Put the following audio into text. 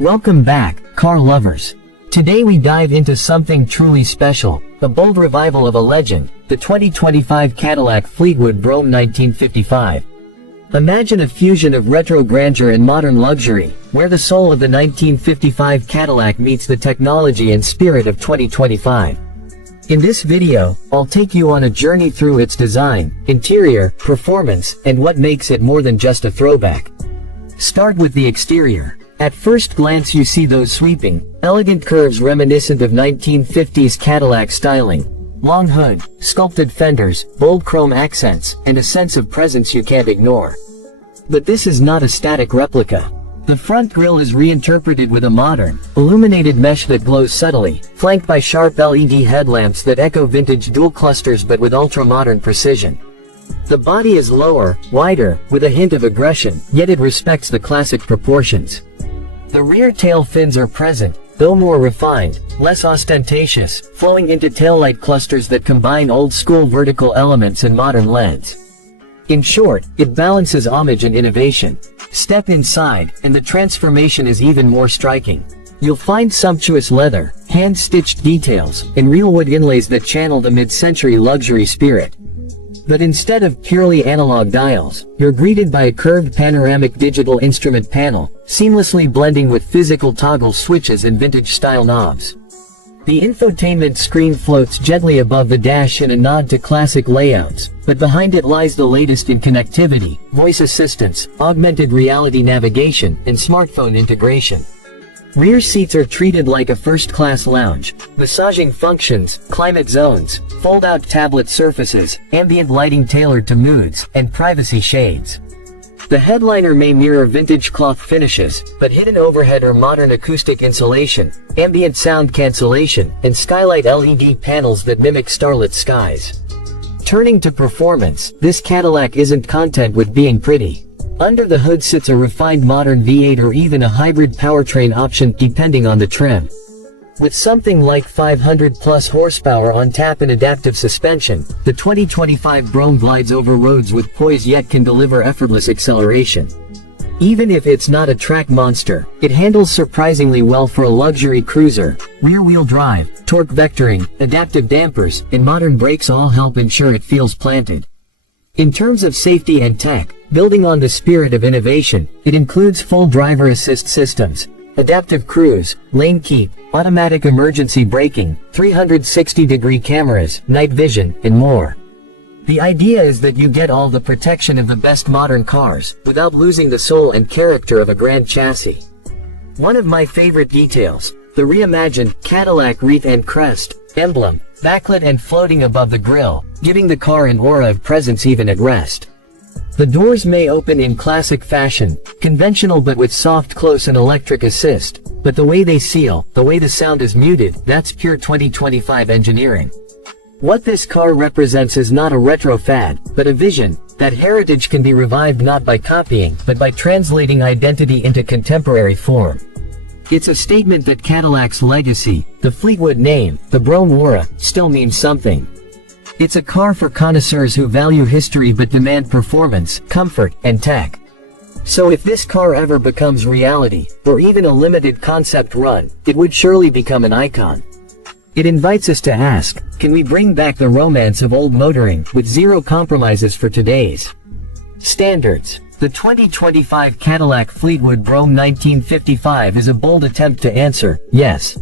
Welcome back, car lovers. Today we dive into something truly special, a bold revival of a legend, the 2025 Cadillac Fleetwood Brougham 1955. Imagine a fusion of retro grandeur and modern luxury, where the soul of the 1955 Cadillac meets the technology and spirit of 2025. In this video, I'll take you on a journey through its design, interior, performance, and what makes it more than just a throwback. Start with the exterior. At first glance you see those sweeping, elegant curves reminiscent of 1950s Cadillac styling. Long hood, sculpted fenders, bold chrome accents, and a sense of presence you can't ignore. But this is not a static replica. The front grille is reinterpreted with a modern, illuminated mesh that glows subtly, flanked by sharp LED headlamps that echo vintage dual clusters but with ultra-modern precision. The body is lower, wider, with a hint of aggression, yet it respects the classic proportions. The rear tail fins are present, though more refined, less ostentatious, flowing into taillight clusters that combine old-school vertical elements and modern LEDs. In short, it balances homage and innovation. Step inside, and the transformation is even more striking. You'll find sumptuous leather, hand-stitched details, and real wood inlays that channel the mid-century luxury spirit. But instead of purely analog dials, you're greeted by a curved panoramic digital instrument panel, seamlessly blending with physical toggle switches and vintage-style knobs. The infotainment screen floats gently above the dash in a nod to classic layouts, but behind it lies the latest in connectivity, voice assistance, augmented reality navigation, and smartphone integration. Rear seats are treated like a first-class lounge. Massaging functions, climate zones, fold-out tablet surfaces, ambient lighting tailored to moods, and privacy shades. The headliner may mirror vintage cloth finishes, but hidden overhead are modern acoustic insulation, ambient sound cancellation, and skylight LED panels that mimic starlit skies. Turning to performance, this Cadillac isn't content with being pretty. Under the hood sits a refined modern V8 or even a hybrid powertrain option depending on the trim. With something like 500+ horsepower on tap and adaptive suspension, the 2025 Brougham glides over roads with poise yet can deliver effortless acceleration. Even if it's not a track monster, it handles surprisingly well for a luxury cruiser. Rear-wheel drive, torque vectoring, adaptive dampers, and modern brakes all help ensure it feels planted. In terms of safety and tech, building on the spirit of innovation, it includes full driver assist systems, adaptive cruise, lane keep, automatic emergency braking, 360-degree cameras, night vision, and more. The idea is that you get all the protection of the best modern cars, without losing the soul and character of a grand chassis. One of my favorite details, the reimagined Cadillac wreath and crest emblem, backlit and floating above the grille, giving the car an aura of presence even at rest. The doors may open in classic fashion, conventional but with soft close and electric assist, but the way they seal, the way the sound is muted, that's pure 2025 engineering. What this car represents is not a retro fad, but a vision. That heritage can be revived not by copying, but by translating identity into contemporary form. It's a statement that Cadillac's legacy, the Fleetwood name, the Brougham aura, still means something. It's a car for connoisseurs who value history but demand performance, comfort, and tech. So if this car ever becomes reality, or even a limited concept run, it would surely become an icon. It invites us to ask, can we bring back the romance of old motoring, with zero compromises for today's standards? The 2025 Cadillac Fleetwood Brougham 1955 is a bold attempt to answer, yes.